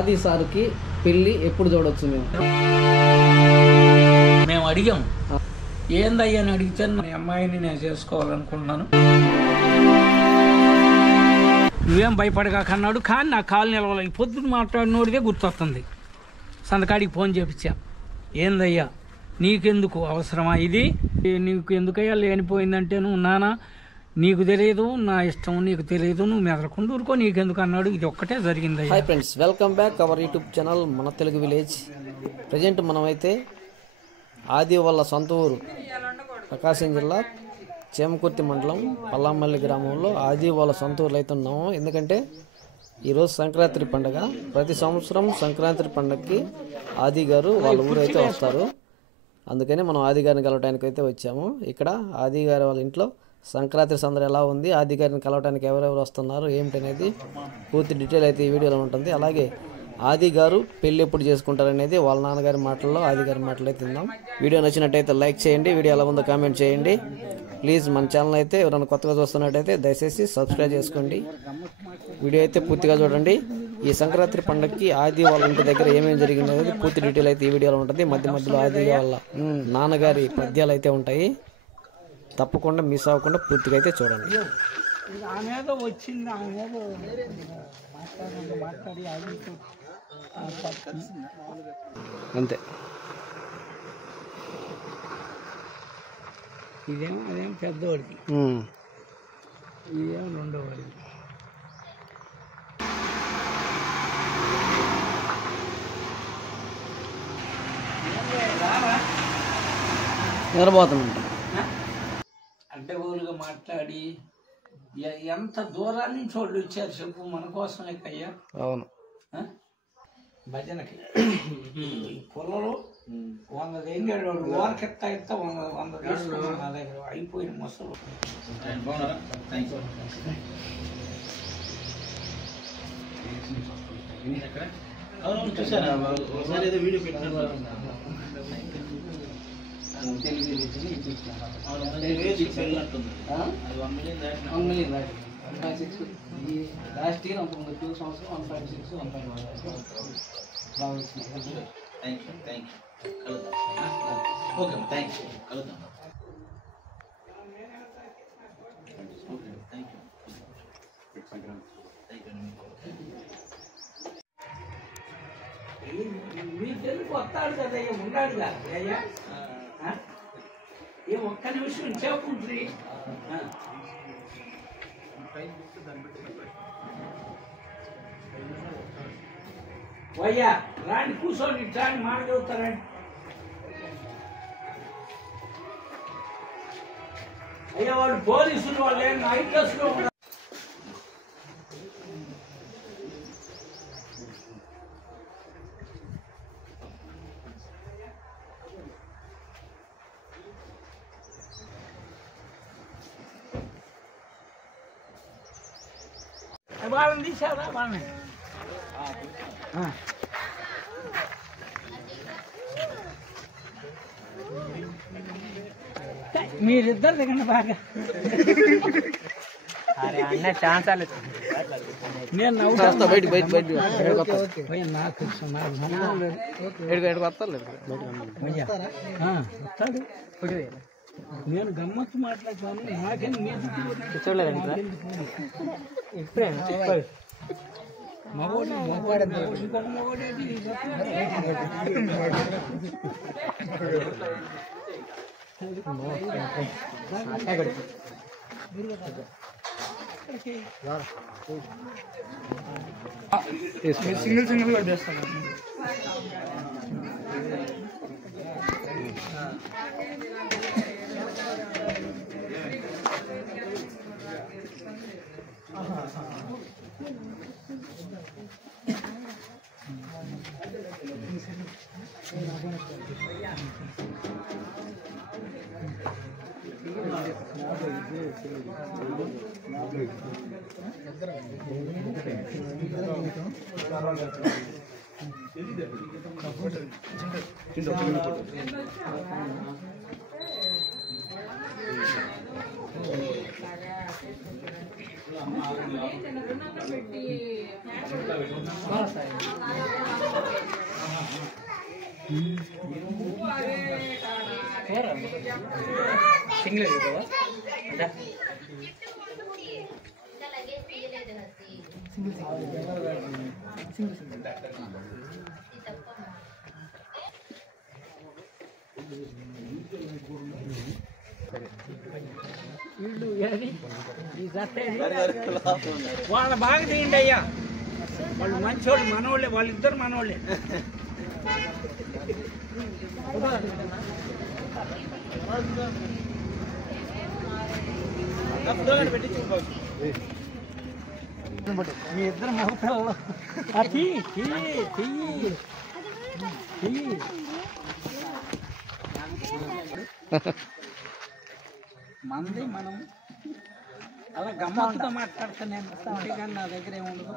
ఆది సార్కి పెళ్ళి ఎప్పుడు చూడొచ్చు మేము అడిగాం ఏందయ్యా అని అడిగితే నా అమ్మాయిని నేను చేసుకోవాలనుకుంటున్నాను, నువ్వేం భయపడగాకన్నాడు. కానీ నా కాలు నిలవాలి. పొద్దున మాట్లాడినోడిదే గుర్తొస్తుంది. సంతకాడికి ఫోన్ చేపించా, ఏందయ్యా నీకెందుకు అవసరమా ఇది, నీకు ఎందుకయ్యా లేనిపోయిందంటే నువ్వు నానా నీకు తెలియదు, నా ఇష్టం నీకు తెలియదు, నువ్వు మెదలకుండా ఊరుకో, నీకెందుకు అన్నాడు. ఇది ఒక్కటే జరిగింది. Hi friends, welcome back our YouTube channel మన తెలుగు విలేజ్. ప్రజెంట్ మనమైతే ఆది వాళ్ళ సొంత ఊరు ప్రకాశం జిల్లా చేమకుర్తి మండలం పల్లామల్లి గ్రామంలో ఆది వాళ్ళ సొంత ఊర్లో అయితే ఉన్నాము. ఎందుకంటే ఈరోజు సంక్రాంతి పండుగ. ప్రతి సంవత్సరం సంక్రాంతి పండుగకి ఆది గారు వాళ్ళ ఊరు అయితే వస్తారు. అందుకని మనం ఆది గారిని కలవడానికి అయితే వచ్చాము. ఇక్కడ ఆది గారి వాళ్ళ ఇంట్లో సంక్రాంతి సందడి ఎలా ఉంది, ఆది గారిని కలవడానికి ఎవరెవరు వస్తున్నారు ఏమిటనేది పూర్తి డీటెయిల్ అయితే ఈ వీడియోలో ఉంటుంది. అలాగే ఆది గారు పెళ్ళి ఎప్పుడు చేసుకుంటారనేది వాళ్ళ నాన్నగారి మాటల్లో ఆది గారి మాటలు అయితే తిందాం. వీడియో నచ్చినట్టయితే లైక్ చేయండి, వీడియో ఎలా ఉందో కామెంట్ చేయండి. ప్లీజ్ మన ఛానల్ అయితే ఎవరైనా కొత్తగా చూస్తున్నట్టయితే దయచేసి సబ్స్క్రైబ్ చేసుకోండి. వీడియో అయితే పూర్తిగా చూడండి. ఈ సంక్రాంతి పండుగకి ఆది వాళ్ళ ఇంటి దగ్గర ఏమేమి జరిగింది అనేది పూర్తి డీటెయిల్ అయితే ఈ వీడియోలో ఉంటుంది. మధ్య మధ్యలో ఆది వాళ్ళ నాన్నగారి పద్యాలు అయితే ఉంటాయి. తప్పకుండా మిస్ అవ్వకుండా పూర్తిగా అయితే చూడండి. అంతే, ఇదేమో అదేమో పెద్దవాడికి, ఇదేమో రెండోవాడికి. నిద్రపోతానంట అడ్డగోలుగా మాట్లాడి ఎంత దూరాల నుంచి వాళ్ళు వచ్చారు చెప్పు మన కోసమే కయ్యా. అవును, భజనకి పొలలో 100 తెంగాడు వాడు. ఓరకెత్తా ఎత్తా 100 తీసుకున్నాడు నా దగ్గర. అయిపోయిన మొసలు. లాస్ట్ ఇయర్ అంతకుముందు 2 సంవత్సరం 156 151 మీకెందుకు వస్తాడు కదా, ఉన్నాడుగా అయ్యా. ఏ ఒక్క నిమిషం చెప్పుండ్రి. అయ్యా రాండి, కూర్చోండి, రాండి, మాట చదువుతారండి. అయ్యా వాళ్ళు పోలీసులు వాళ్ళు ఏం నైట్ డ్రెస్ లో ఉన్నారు. వాళ్ళని తీసారా వాళ్ళని. మీరిద్దరు దిగండి బాగా. అన్న ఛాన్స్ నేను నాకు వస్తాడు. నేను గమ్మత్తు మాట్లాడుతాను. నాకేం మగోడి ఇంకొక మగోడేది. సింగిల్ కట్టేస్తాను. సింగిల్ వాళ్ళ బాగా తీయండి అయ్యా, వాళ్ళు మంచోళ్ళు, మనోళ్ళే, వాళ్ళిద్దరు మనోళ్ళే. మీ ఇద్దరు మగ పిల్లలు మంది మనం అలా గమ్మత్తుతో మాట్లాడుతాను నేను, నా దగ్గర ఏముండదు.